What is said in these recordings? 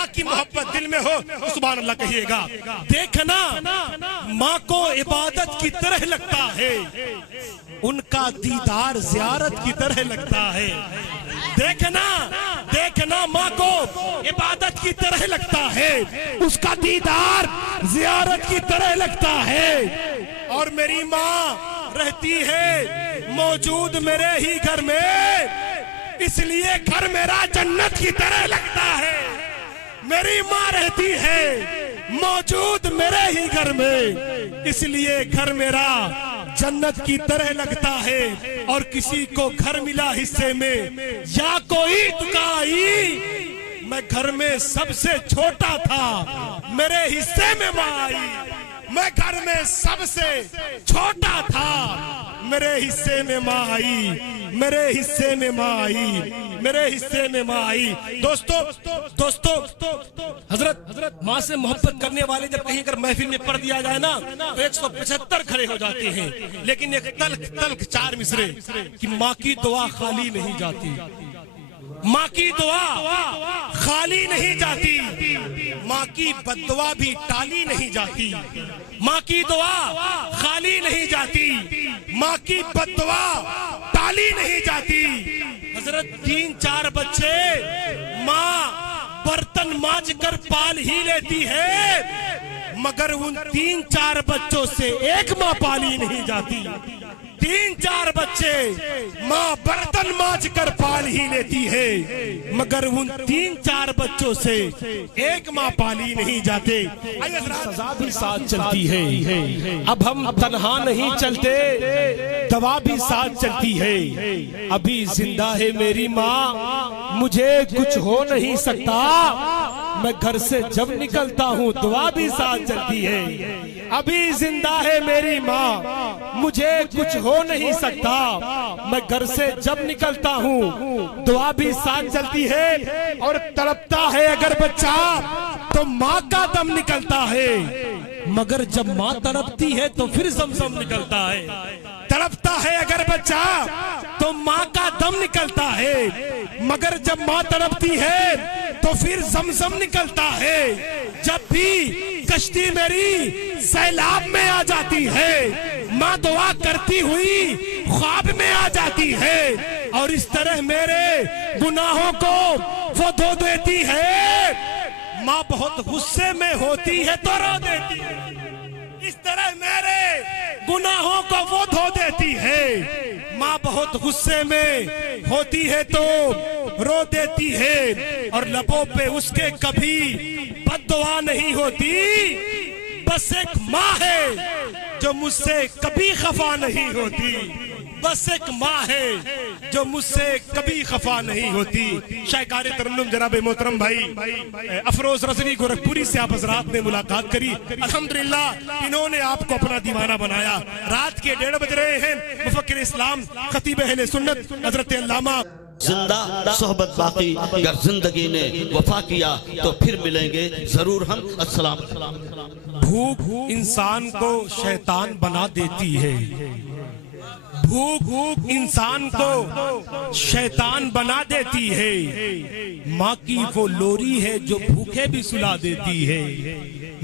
माँ की मोहब्बत दिल में हो तो सुभान अल्लाह कहिएगा। देखना माँ को इबादत की तरह लगता है, उनका दीदार ज़ियारत की तरह लगता है। देखना माँ को इबादत की तरह लगता है, उसका दीदार ज़ियारत की तरह लगता है। और मेरी माँ रहती है मौजूद मेरे ही घर में, इसलिए घर मेरा जन्नत की तरह लगता है। मेरी माँ रहती है मौजूद मेरे ही घर में, इसलिए घर मेरा जन्नत की तरह लगता है। और किसी को घर मिला हिस्से में या कोई दुकाई, मैं घर में सबसे छोटा था, मेरे हिस्से में माँ आई। मैं घर में सबसे छोटा था, मेरे हिस्से में माँ आई, मेरे हिस्से में माँ आई, मेरे हिस्से में माँ आई। दोस्तों हजरत माँ से मोहब्बत करने वाले जब कहीं अगर महफिल में पढ़ दिया जाए ना तो 175 खड़े हो जाते हैं, लेकिन एक तल्ख 4 मिसरे कि माँ की दुआ खाली नहीं जाती, माँ की दुआ खाली नहीं जाती, माँ की बद्दुआ भी टाली नहीं जाती, माँ की दुआ खाली नहीं जाती, माँ की बद्दुआ टाली नहीं जाती। हजरत 3-4 बच्चे माँ बर्तन मांज कर पाल ही लेती है, मगर उन 3-4 बच्चों से एक माँ पाली नहीं जाती। 3-4 बच्चे माँ बर्तन मांज कर पाल ही लेती है, मगर उन 3-4 बच्चों से एक माँ पाली नहीं जाते। सजा भी साथ चलती है, अब हम तन्हा नहीं चलते, दवा भी साथ चलती है। अभी जिंदा है मेरी माँ, मुझे कुछ हो नहीं सकता, मैं घर से जब निकलता हूँ दुआ भी साथ चलती है। अभी जिंदा है मेरी माँ, मुझे कुछ हो नहीं सकता, मैं घर से जब निकलता हूँ दुआ भी साथ चलती है। और तड़पता है अगर बच्चा तो माँ का दम निकलता है, मगर जब माँ तड़पती है तो फिर ज़मज़म निकलता है। तड़पता है अगर बच्चा तो माँ का दम निकलता है, मगर जब माँ तड़पती है तो फिर ज़मज़म निकलता है। जब भी कश्ती मेरी सैलाब में आ जाती है, माँ दुआ करती हुई ख्वाब में आ जाती है, और इस तरह मेरे गुनाहों को वो धो देती है। माँ बहुत गुस्से में होती है तो रो देती है, इस तरह मेरे गुनाहों को वो धो देती है। माँ बहुत गुस्से में होती है तो रो देती है, और लबों पे उसके कभी बद्दुआ नहीं होती। बस एक माँ है जो मुझसे कभी खफा नहीं होती, बस एक माँ है जो मुझसे कभी खफा नहीं होती। शायकारे तरन्नुम जनाब मोहतरम भाई अफरोज रजवी गोरखपुरी से आप हजरात ने मुलाकात करी। अल्हम्दुलिल्लाह इन्होंने आपको अपना दीवाना बनाया। रात के 1:30 बज रहे हैं। मुफक्किर इस्लाम खतीब अहले सुन्नत हजरत अल्लामा जिंदा सोहबत बाकी, अगर जिंदगी ने वफा किया तो फिर मिलेंगे जरूर हम। अस्सलाम। भूख इंसान को शैतान बना देती है, भूख इंसान को शैतान बना देती है। माँ की वो लोरी है जो भूखे भी सुला देती है,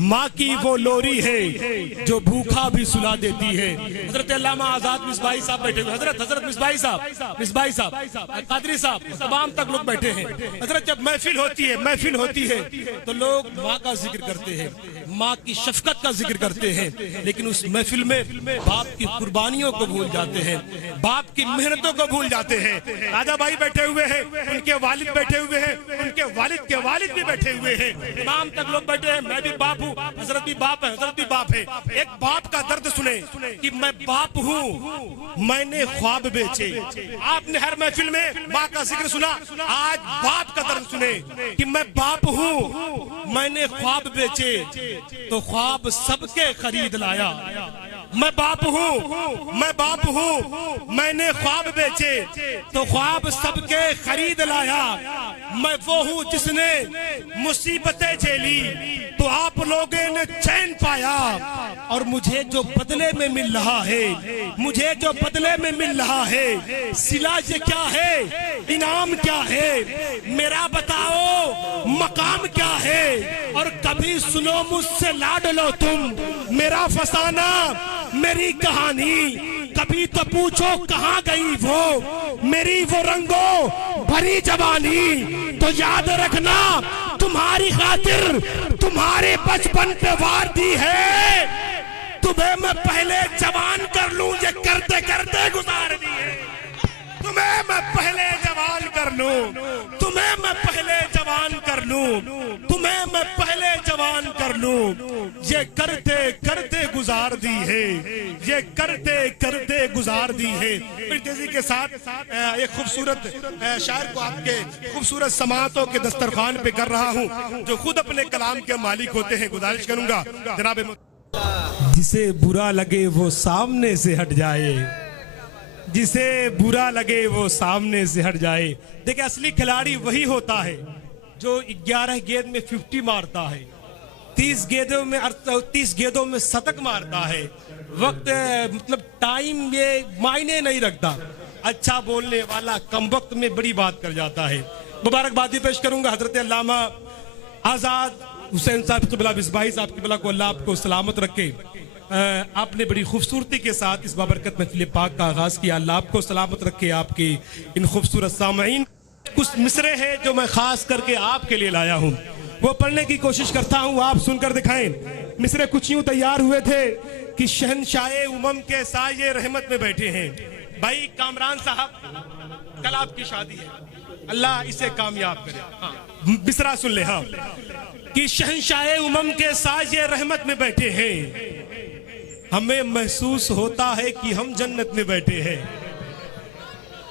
माँ की वो लोरी है जो भूखा भी सुला देती है। हजरत अल्लामा आजाद मिसबाही साहब बैठे हुए, हजरत मिसबाही साहब कादरी साहब, तमाम तक लोग बैठे हैं। हजरत जब महफिल होती है तो लोग माँ का जिक्र करते हैं, माँ की शफकत का जिक्र करते हैं, लेकिन उस महफिल में बाप की कुर्बानियों को भूल जाते हैं, बाप की मेहनतों को भूल जाते हैं। राजा भाई बैठे हुए हैं, उनके वालिद बैठे हुए हैं, उनके वालिद के वालिद भी बैठे हुए हैं, तमाम तक लोग बैठे हैं। मैं भी बाप हूँ, हजरत भी बाप है, हजरत भी बाप है। एक बाप का दर्द सुने कि मैं बाप हूँ, मैंने ख्वाब बेचे। आपने हर महफिल में माँ का जिक्र सुना, आज बाप का दर्द सुने कि मैं बाप हूँ, मैंने ख्वाब बेचे तो ख्वाब सबके खरीद लाया। मैं बाप हूँ, मैंने ख्वाब बेचे तो ख्वाब सबके खरीद लाया। मैं वो हूँ जिसने मुसीबतें झेली तो आप लोगों ने चैन पाया, और मुझे जो बदले में मिल रहा है, मुझे जो बदले में मिल रहा है, सिला ये क्या है, इनाम क्या है, मेरा बताओ मकाम क्या है। और कभी सुनो मुझसे लाड लो तुम मेरा फसाना मेरी कहानी, कभी तो पूछो कहाँ गई वो मेरी वो रंगों भरी जवानी। तो याद रखना तुम्हारी खातिर तुम्हारे बचपन पे वार दी है, तुम्हें मैं पहले जवान कर लूं ये करते करते गुजार दी है। तुम्हें मैं पहले जवान कर लूं, तुम्हें मैं पहले जवान कर लूं, तुम्हें मैं पहले जवान कर लूं, ये करते करते गुजार दी है, ये करते करते गुजार दी है। फिर तेजी के साथ एक खूबसूरत शायर को आपके खूबसूरत समातों के दस्तरखान पे कर रहा हूं, जो खुद अपने कलाम के मालिक होते हैं। गुजारिश करूंगा जनाब, जिसे बुरा लगे वो सामने से हट जाए, जिसे बुरा लगे वो सामने से हट जाए। देखिए असली खिलाड़ी वही होता है जो 11 गेंद में 50 मारता है, 30 गेंदों में शतक मारता है। वक्त मतलब टाइम ये मायने नहीं रखता, अच्छा बोलने वाला कम वक्त में बड़ी बात कर जाता है। मुबारकबादी पेश करूंगा हजरत अल्लामा आजाद हुसैन साहब क़िबला बिस्बाही साहब क़िबला को अल्लाह आपको सलामत रखे। आपने बड़ी खूबसूरती के साथ इस बाबरकत महफिल पाक का आगाज किया, अल्लाह आपको सलामत रखे। आपकी इन खूबसूरत सामईन कुछ मिसरे हैं जो मैं खास करके आपके लिए लाया हूँ, वो पढ़ने की कोशिश करता हूँ, आप सुनकर दिखाएं। मिसरे कुछ यूं तैयार हुए थे कि शहनशाए उमम के साये रहमत में बैठे हैं। भाई कामरान साहब कल आपकी शादी है, अल्लाह इसे कामयाब करे। हाँ, मिसरा सुन ले। हाँ, कि शहनशाए उमम के साये रहमत में बैठे हैं, हमें महसूस होता है कि हम जन्नत में बैठे हैं।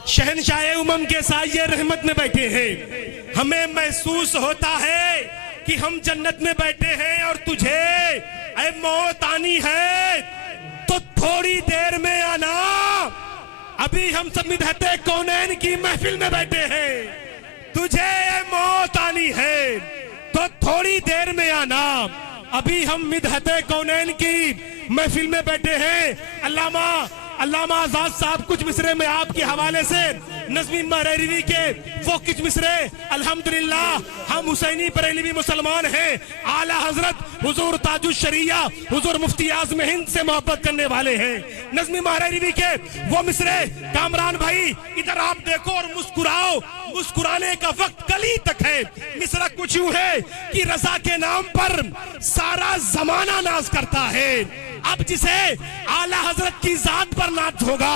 शहनशाह उमम के साये रहमत में बैठे हैं, हमें महसूस होता है कि हम जन्नत में बैठे हैं। और तुझे ऐ मौत आनी है तो थोड़ी देर में आना, अभी हम सब मिदहते कौनैन की महफिल में बैठे हैं। तुझे ऐ मौत आनी है तो थोड़ी देर में आना, अभी हम मिदहते कौनैन की महफिल में बैठे हैं। अल्लामा आजाद साहब कुछ मिसरे में आपके हवाले से नज़्मी बरेलवी के वो कुछ मिसरे, अल्हम्दुलिल्लाह हम हुसैनी बरेलवी मुसलमान हैं। आला हजरत हुजूर ताजुल शरिया हुजूर मुफ्ती आज़म हिंद से मोहब्बत करने वाले हैं। नज़्मी बरेलवी के वो मिसरे, कामरान भाई इधर आप देखो और मुस्कुराओ, मुस्कुराने का वक्त कल ही तक है। मिसरा कुछ यूं है कि रजा के नाम पर सारा जमाना नाज करता है। अब जिसे आला हजरत की जात पर नाज होगा,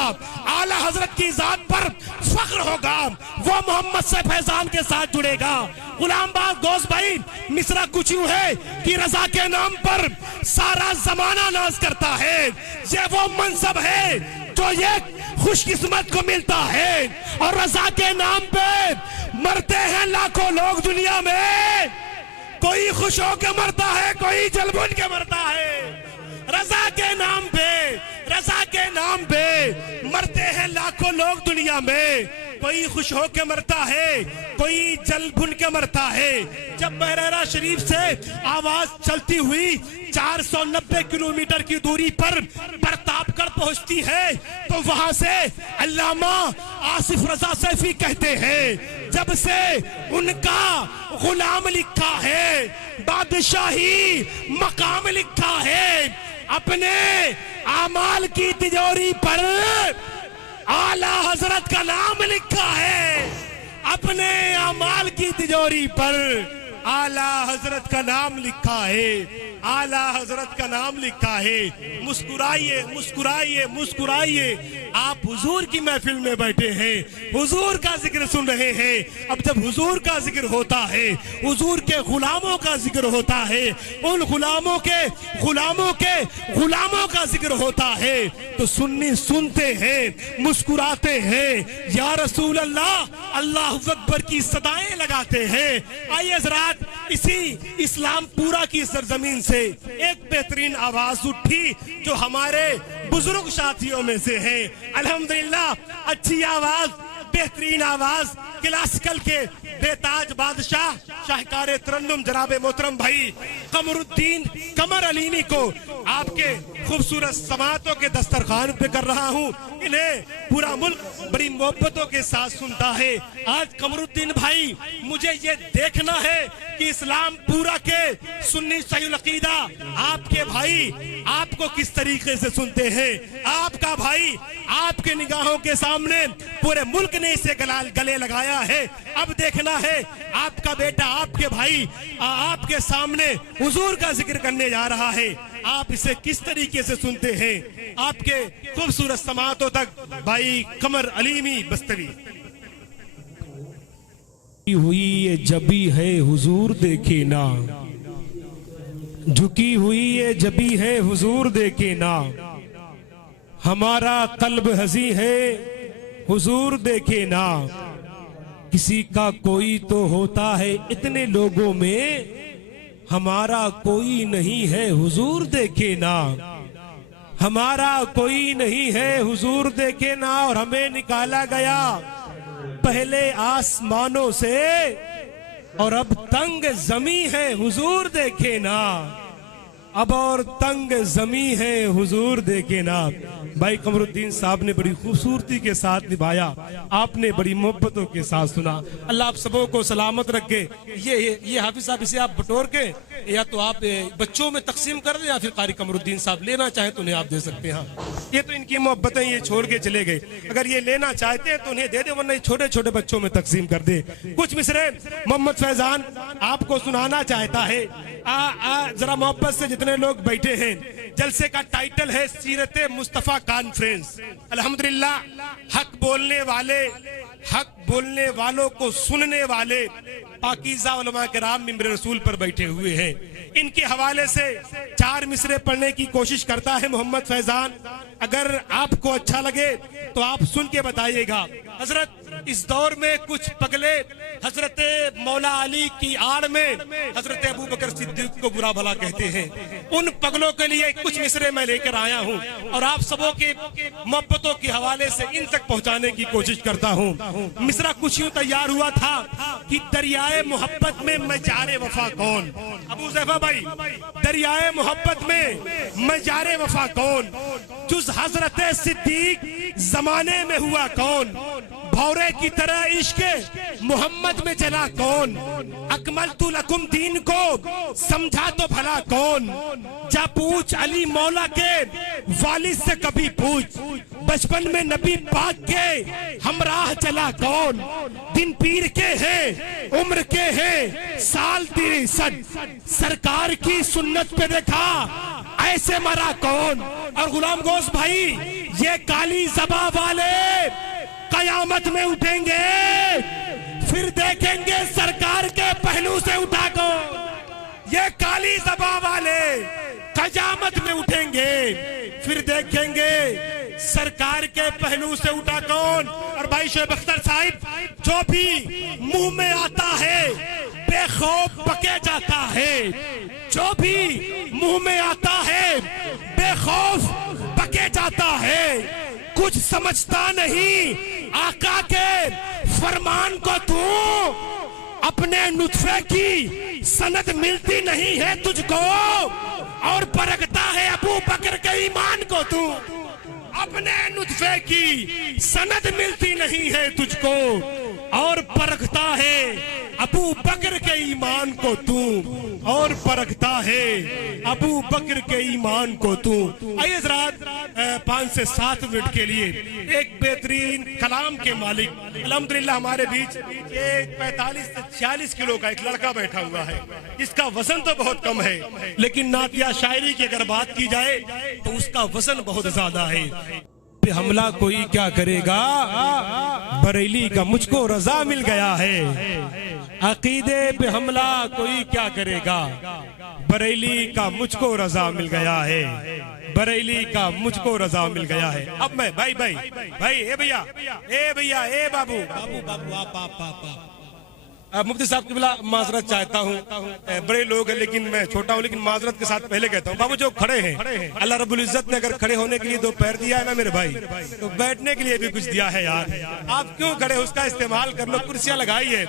आला हजरत की जात पर फख्र होगा, वो मोहम्मद से फैजान के साथ जुड़ेगा। गुलाम बाग गोस भाई मिसरा कुछ यूं है कि रजा के नाम पर सारा जमाना नाज करता है। ये वो मनसब है जो ये खुशकिस्मत को मिलता है, और रजा के नाम पे मरते हैं लाखों लोग दुनिया में। कोई खुश होकर मरता है, कोई जलबुन के मरता है। रजा के नाम पे, रजा के नाम पे मरते हैं लाखों लोग दुनिया में। कोई खुश होकर मरता है, कोई जल भुन के मरता है। जब बहरेरा शरीफ से आवाज चलती हुई 490 किलोमीटर की दूरी पर प्रतापगढ़ पहुंचती है, तो वहां से अल्लामा आसिफ रजा सैफी कहते हैं, जब से उनका गुलाम लिखा है, बादशाही मकाम लिखा है, अपने आमाल की तिजोरी पर आला हजरत का नाम लिखा है। अपने आमाल की तिजोरी पर आला हजरत का नाम लिखा है, आला हजरत का नाम लिखा है। मुस्कुराइए मुस्कुराइए मुस्कुराइए, आप हुजूर की महफिल में बैठे हैं, हुजूर का जिक्र सुन रहे हैं। अब जब हुजूर का जिक्र होता है, हुजूर के गुलामों का जिक्र होता है, उन गुलामों का जिक्र होता है, तो सुनते हैं, मुस्कुराते हैं, या रसूल अल्लाह अल्लाह अकबर की सदाएं लगाते हैं। आइए जरा इसी इस्लामपुरा की सरजमीन से एक बेहतरीन आवाज उठी जो हमारे बुजुर्ग साथियों में से है। अल्हम्दुलिल्लाह अच्छी आवाज, बेहतरीन आवाज, क्लासिकल के बेताज बादशाह शाहकार तरन्नुम जनाब मोहतरम भाई कमरुद्दीन कमर अलीमी को आपके खूबसूरत समातों के दस्तरखान पे कर रहा हूँ। इन्हें पूरा मुल्क बड़ी मोहब्बतों के साथ सुनता है। आज कमरुद्दीन भाई, मुझे ये देखना है कि इस्लाम पूरा के सुन्नी सहीह अकीदा आपके भाई आपको किस तरीके से सुनते हैं। आपका भाई आपके निगाहों के सामने पूरे मुल्क ने इसे गले लगाया है। अब देखना है आपका बेटा आपके भाई आपके सामने हुजूर का जिक्र करने जा रहा है, आप इसे किस तरीके से सुनते हैं। आपके खूबसूरत समातों तक भाई कमर अलीमी बस्तवी। हुई ये जबी है हुजूर देखे ना, झुकी हुई ये जबी है हुजूर देखे ना, हमारा कल्ब हजी है हुजूर देखे ना। किसी का कोई तो होता है इतने लोगों में, हमारा कोई नहीं है हुजूर देखे ना, हमारा कोई नहीं है हुजूर देखे ना। और हमें निकाला गया पहले आसमानों से और अब तंग जमी है हुजूर देखे ना, अब और तंग जमी है हुजूर देखे ना। भाई कमरुद्दीन साहब ने बड़ी खूबसूरती के साथ निभाया, आपने बड़ी मोहब्बतों के साथ सुना। अल्लाह आप सबों को सलामत रखे। ये हाफिज साहब, इसे आप बटोर के या तो आप बच्चों में तकसीम कर दें या फिर कारी कमरुद्दीन साहब लेना चाहे तो उन्हें आप दे सकते हैं। ये तो इनकी मोहब्बतें ये छोड़ के चले गए, अगर ये लेना चाहते हैं तो उन्हें दे दे, वरना छोटे छोटे बच्चों में तकसीम कर दे। कुछ मिसरे मोहम्मद फैजान आपको सुनाना चाहता है। जरा मोहब्बत से जितने लोग बैठे हैं, जलसे का टाइटल है सीरत मुस्तफा कॉन्फ्रेंस। अल्हम्दुलिल्लाह हक बोलने वालों को सुनने वाले पाकीज़ा उलमा किराम मिंबर रसूल पर बैठे हुए हैं। इनके हवाले से 4 मिसरे पढ़ने की कोशिश करता है मोहम्मद फैजान। अगर आपको अच्छा लगे तो आप सुन के बताइएगा। हजरत, इस दौर में कुछ पगले हजरत मौला अली की आड़ में हजरत अबू बकर सिद्दीक को बुरा भला कहते हैं। उन पगलों के लिए कुछ मिसरे मैं लेकर आया हूँ और आप सबों के मोहब्बतों के हवाले से इन तक पहुँचाने की कोशिश करता हूँ। मिसरा कुछ यूं तैयार हुआ था कि दरियाए मोहब्बत में मजारे वफा कौन। अबू ज़ैफा भाई, दरियाए मोहब्बत में मजारे वफा कौन, जुज़ हजरत सिद्दीक जमाने में हुआ कौन, भौरे की तरह इश्क मोहम्मद में चला कौन, अकमलतु लकुम दीन को समझा तो भला कौन। जा पूछ अली मौला के वालिद से कभी पूछ, बचपन में नबी पाक के हमराह चला कौन। दिन पीर के हैं उम्र के हैं साल 63, सरकार की सुन्नत पे देखा ऐसे मरा कौन। और गुलाम गोश भाई, ये काली ज़बा वाले कयामत में उठेंगे, फिर देखेंगे सरकार के पहलू से उठा कौन। ये काली ज़बा वाले कयामत में उठेंगे, फिर देखेंगे सरकार के पहलू से उठा कौन। और भाई शोएब अख्तर साहिब, जो भी मुंह में आता है बेखौफ पके जाता है, जो भी मुंह में आता है बेखौफ पके जाता है। कुछ समझता नहीं आका के फरमान को, तू अपने नुत्फे की सनद मिलती नहीं है तुझको, और परखता है अबू बकर के ईमान को। तू अपने नुत्फे की सनद मिलती नहीं है तुझको, और परखता है अबू बकर के ईमान को तू, और परखता है अबू बकर के ईमान को तू। आइए जरा 5 से 7 मिनट के लिए एक बेहतरीन कलाम के मालिक, अल्हम्दुलिल्लाह हमारे बीच एक 45 से 46 किलो का एक लड़का बैठा हुआ है, जिसका वजन तो बहुत कम है, लेकिन नातिया शायरी की अगर बात की जाए तो उसका वजन बहुत ज्यादा है। पे हमला कोई क्या करेगा, बरेली का मुझको रजा मिल गया है। अकीदे पे हमला कोई क्या करेगा, बरेली का मुझको रजा मिल गया है, बरेली का मुझको रजा मिल गया है। अब मैं भाई भाई भाई, ए भैया, ए भैया, ए बाबू बाबू बाबू, आप। मुफ्ती साहब की बिला माजरत चाहता हूँ, बड़े लोग हैं लेकिन मैं छोटा हूँ, लेकिन माजरत के साथ पहले कहता हूँ, बाबू जो खड़े हैं, अल्लाह रब्बुल इज्जत ने अगर खड़े होने के लिए दो पैर दिया है ना मेरे भाई, तो बैठने के लिए भी कुछ दिया है यार। आप क्यों खड़े, उसका इस्तेमाल कर लो, कुर्सियां लगाई है।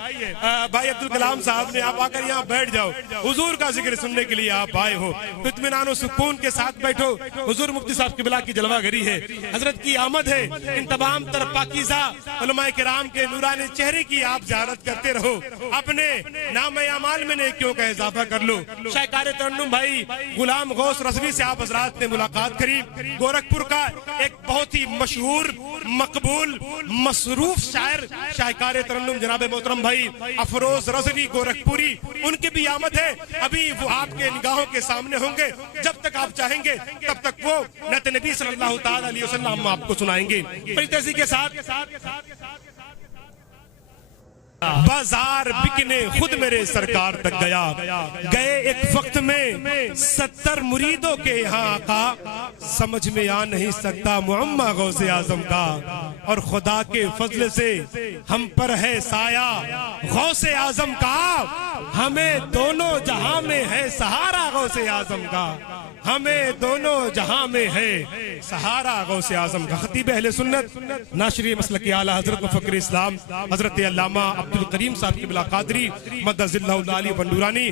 भाई अब्दुल कलाम साहब ने, आप आकर यहाँ बैठ जाओ, हुजूर का जिक्र सुनने के लिए आप आए हो, तो इत्मीनान सुकून के साथ बैठो। हुजूर मुफ्ती साहब की बिला की जलवागरी है, हजरत की आमद है, इन तमाम तरफ पाकीज़ा उलमाए किराम के नूरानी चेहरे की आप ज़ियारत करते रहो, अपने नाम अमाल में नेकियों का इजाफा कर लो। शायकार तरन्नुम भाई गुलाम गौस रज़वी से आप हजरात ने मुलाकात करी, गोरखपुर का एक बहुत ही मशहूर मकबूल मसरूफ शायर शायकार तरन्नुम जनाब मोहतरम भाई अफरोज रज़वी गोरखपुरी, उनकी भी आमद है। अभी वो आपके निगाहों के सामने होंगे, जब तक आप चाहेंगे तब तक वो नत नबी सल्लल्लाहु ताला अलैहि वसल्लम आपको सुनाएंगे। बड़ी तेजी के साथ बाजार बिकने खुद मेरे सरकार तक गया, गए एक वक्त में 70 मुरीदों के यहाँ आका, समझ में आ नहीं सकता मुअम्मा गौसे आजम का, और खुदा के फजल से हम पर है साया गौसे आजम का, हमें दोनों जहां में है सहारा गौसे आजम का, हमें दोनों जहां में है सहारा गौसे आजम का। खतीब अहले सुन्नत नाशरी मसलक आला हजरत मुफक्किर इस्लाम हजरत अल्लामा अब्दुल करीम साहब की बिला कादरी मद्दज़िल्लाहु अली बंडूरानी,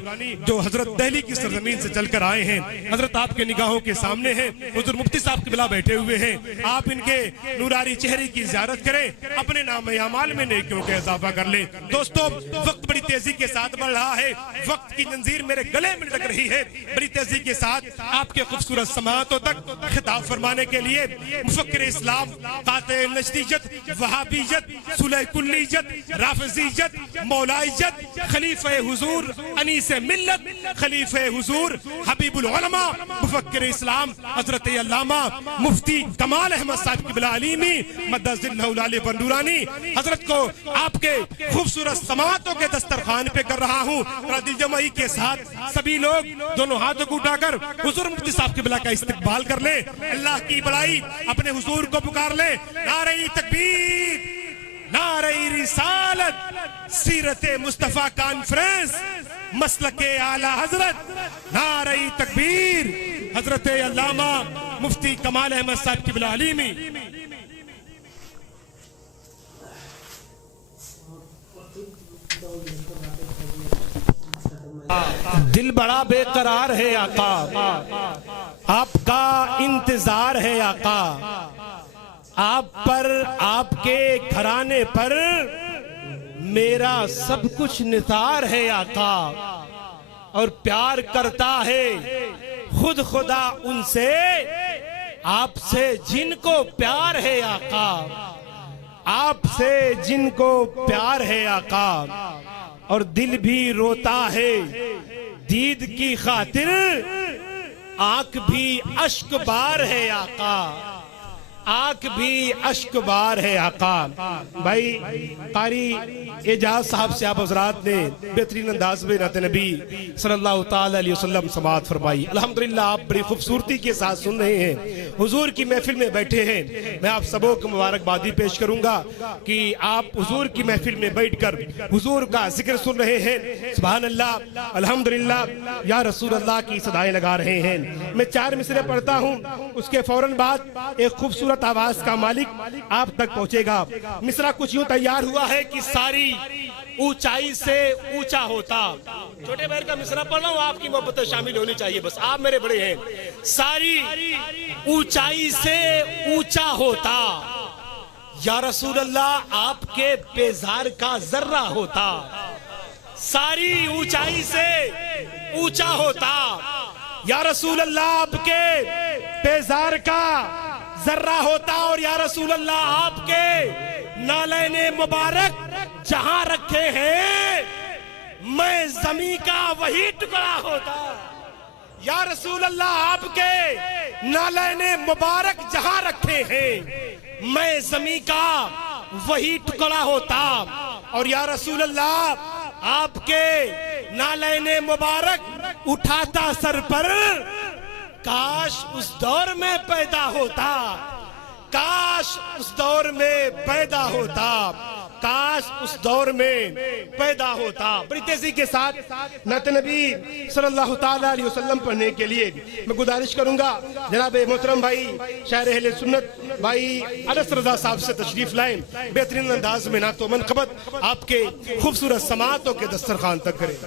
जो हजरत दिल्ली की सरजमीन से चलकर आए हैं, हजरत आपके निगाहों के सामने हैं। हुजूर मुफ्ती साहब की बिला बैठे हुए हैं, आप इनके नूरानी चेहरे की ज़ियारत करें, अपने नाम अमाल में नेकियों का इजाफा कर लें। दोस्तों वक्त बड़ी तेजी के साथ बढ़ रहा है, वक्त की जंजीर मेरे गले में लटक रही है। बड़ी तेजी के साथ आपके खूबसूरत समातों तक खिताब फरमाने के लिए मुफक्किर इस्लाम, काते नजदीजत, वहाबीजत, सुलह कुल्लीजत, राफिजीजत, मौलाइजत, खलीफे हुजूर, अनीसे मिल्लत, खलीफे हुजूर, हबीबुल उलमा, मुफक्किर इस्लाम हजरत अल्लामा मुफ्ती कमाल अहमद साहब की बिला अलीमी मद्दज़िल्लाहु अली बंडूरानी हजरत को आपके खूबसूरत समातों के दस्तरखान पे कर रहा हूँ। दिलजमई के साथ सभी लोग दोनों हाथों को उठाकर हुजूर मुफ्ती साहब की बिला का इस्तकबाल कर ले, अल्लाह की बड़ाई अपने हुजूर को पुकार ले। नारे तकबीर, नारे रिसालत, सीरते मुस्तफा कॉन्फ्रेंस, मसलके आला हजरत, नारे तकबीर, हजरत अल्लामा मुफ्ती कमाल अहमद साहब की बिला अलीमी। दिल बड़ा बेकरार है आका, आपका इंतजार है आका, आप पर आपके घराने पर मेरा सब कुछ निसार है आका, और प्यार करता है खुद खुदा उनसे, आपसे जिनको प्यार है आका, आपसे जिनको प्यार है आका, और दिल भी रोता है दीद की खातिर, आंख भी अश्क बार है आका, आंख भी अश्क बार है आका। भाई कारी एजाज साहब से आप हजरात ने बेहतरीन अंदाज में नाते नबी सल्लल्लाहु ताला अलैहि वसल्लम समाअत फरमाई। अल्हम्दुलिल्लाह आप बड़ी खूबसूरती के साथ सुन रहे हैं, हुजूर की महफिल में बैठे हैं। मैं आप सबों को मुबारकबादी पेश करूंगा कि आप हुजूर की महफिल में बैठकर हुजूर का जिक्र सुन रहे हैं। सुभान अल्लाह, अल्हम्दुलिल्लाह, या रसूल अल्लाह की सदाएं लगा रहे हैं। मैं 4 मिसरे पढ़ता हूँ, उसके फौरन बाद एक खूबसूरत आवाज का मालिक आप तक पहुंचेगा। मिसरा कुछ यूं तैयार हुआ है कि सारी ऊंचाई से ऊंचा होता। छोटे भाई का मिसरा पढ़ रहा हूं, आपकी मोहब्बत शामिल होनी चाहिए, बस आप मेरे बड़े हैं। सारी ऊंचाई से ऊंचा होता, या रसूल अल्लाह आपके बेजार का जर्रा होता। सारी ऊंचाई से ऊंचा होता, या रसूल अल्लाह आपके बेजार का जर्रा होता, और या रसूल अल्लाह आपके नालैने मुबारक जहां रखे हैं, मैं जमी का वही टुकड़ा होता। या रसूल अल्लाह आपके नालैने मुबारक जहां रखे हैं, मैं जमी का वही टुकड़ा होता। और या रसूल अल्लाह आपके नालैने मुबारक उठाता सर पर, काश उस दौर में पैदा होता, काश उस दौर में पैदा होता। काश उस दौर में पैदा होता। बड़ी तेजी के साथ नात नबी सल्लल्लाहु ताला अलैहि वसल्लम पढ़ने के लिए मैं गुजारिश करूंगा जनाब मोहतरम भाई शायर अहले सुन्नत भाई अनस रजा साहब से तशरीफ लाएं, बेहतरीन अंदाज में नातो मनकबत आपके खूबसूरत समातों के दस्तरखान तक करें।